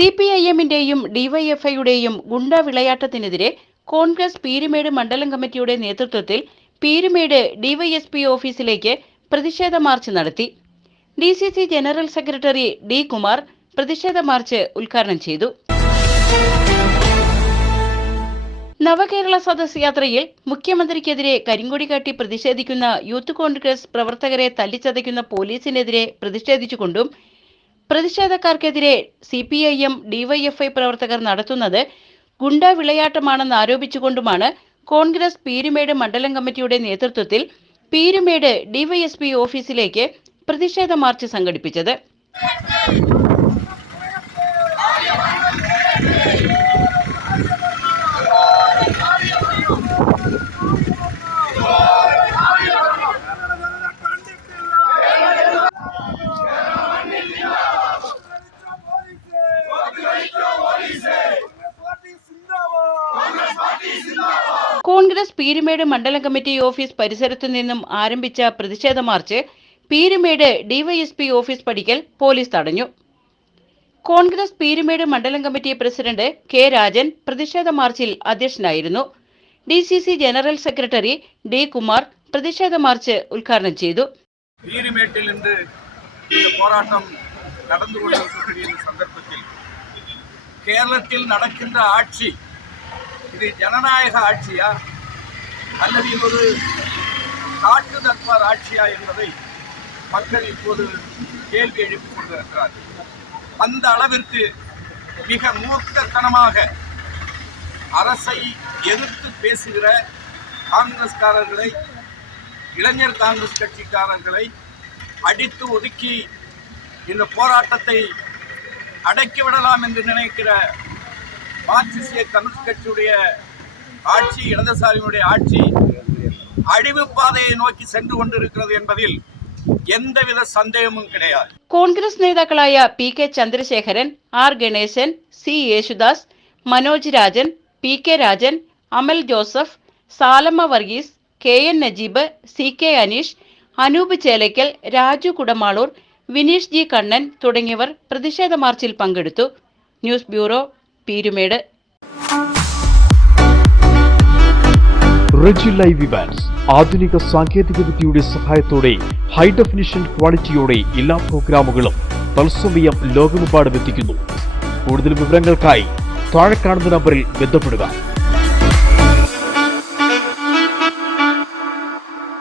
സിപിഐഎമ്മിന്റെയും ഡിവൈഎഫ്ഐയുടെയും ഗുണ്ട വിളയാട്ടത്തിനെതിരെ കോൺഗ്രസ് പീരുമേട് മണ്ഡലം കമ്മിറ്റിയുടെ നേതൃത്വത്തിൽ പീരുമേട് ഡിവൈഎസ്പി ഓഫീസിലേക്ക് പ്രതിഷേധ മാർച്ച് നടത്തി. DCC general secretary D Kumar പ്രതിഷേധ മാർച്ച് ഉദ്ഘാടനം ചെയ്തു. നവകേരള സദസ് യാത്രയിൽ മുഖ്യമന്ത്രിക്കെതിരെ കരിങ്കൊടി കാട്ടി പ്രതിഷേധിക്കുന്ന യൂത്ത് കോൺഗ്രസ് പ്രവർത്തകരെ തല്ലിച്ചതയ്ക്കുന്ന പോലീസിനെതിരെ പ്രതിഷേധിച്ചുകൊണ്ടും പ്രതിഷേധക്കാർക്കെതിരെ സിപിഐഎം ഡിവൈഎഫ്ഐ പ്രവർത്തകർ നടത്തുന്നത് ഗുണ്ട വിളയാട്ടമാണെന്ന് ആരോപിച്ചുകൊണ്ടുമാണ് കോൺഗ്രസ് പീരുമേട് മണ്ഡലം കമ്മിറ്റിയുടെ നേതൃത്വത്തിൽ പീരുമേട് ഡിവൈഎസ്പി ഓഫീസിലേക്ക് പ്രതിഷേധ മാർച്ച് സംഘടിപ്പിച്ചത്. കോൺഗ്രസ് പീരുമേട് മണ്ഡലം കമ്മിറ്റി ഓഫീസ് പരിസരത്തു നിന്നും ആരംഭിച്ച പ്രതിഷേധ മാർച്ച് പീരുമേട് ഡിവൈഎസ്പി ഓഫീസ് പടിക്കൽ പോലീസ് തടഞ്ഞു. കോൺഗ്രസ് പീരുമേട് മണ്ഡലം കമ്മിറ്റി പ്രസിഡന്റ് കെ രാജൻ പ്രതിഷേധ മാർച്ചിൽ അധ്യക്ഷനായിരുന്നു. DCC general secretary D Kumar പ്രതിഷേധ മാർച്ച് ഉദ്ഘാടനം ചെയ്തു. പീരുമേട്ടിൽ നിന്ന് പോരാട്ടം നടന്നുകൊണ്ടിരിക്കുന്ന സന്ദർഭത്തിൽ കേരളത്തിൽ നടക്കുന്ന ആட்சி இது ஜனநாயக ஆட்சியா அல்லது இது ஒரு காட்டு தர்பார் ஆட்சியா என்பதை மக்கள் இப்போது கேள்வி எழுப்பிக் கொண்டிருக்கிறார்கள். அந்த அளவிற்கு மிக மூர்க்கத்தனமாக அரசை எதிர்த்து பேசுகிற காங்கிரஸ்காரர்களை, இளைஞர் காங்கிரஸ் கட்சிக்காரர்களை அடித்து ஒதுக்கி இந்த போராட்டத்தை அடக்கிவிடலாம் என்று நினைக்கிற மார்க்சிஸ்ட் கம்யூனிஸ்ட் கட்சியுடைய ஆட்சி, இடதுசாரிகளுடைய ஆட்சி அழிவு பாதையை நோக்கி சென்று கொண்டிருக்கிறது என்பதில் எந்தவித சந்தேகமும் கிடையாது. കോൺഗ്രസ് നേതാക്കളായ P K Chandrasekharan, R Ganesan, C Yesudas, Manoj Rajan, P K Rajan, Amal Joseph, Salamma Varghese, K N Najeeb, C K Aneesh, Anoop Chelakkal, Raju Kudamaloor, Vineesh G Kannan തുടങ്ങിയവർ പ്രതിഷേധ മാർച്ചിൽ പങ്കെടുത്തു. News bureau, Peerumade. Reji live events ആധുനിക സാങ്കേതികവിദ്യയുടെ സഹായത്തോടെ ഹൈ ഡെഫിനിഷൻ ക്വാളിറ്റിയോടെ എല്ലാ പ്രോഗ്രാമുകളും തത്സമയം ലോകമെമ്പാടും എത്തിക്കുന്നു. കൂടുതൽ വിവരങ്ങൾക്കായി താഴെ കാണുന്ന നമ്പറിൽ ബന്ധപ്പെടുക.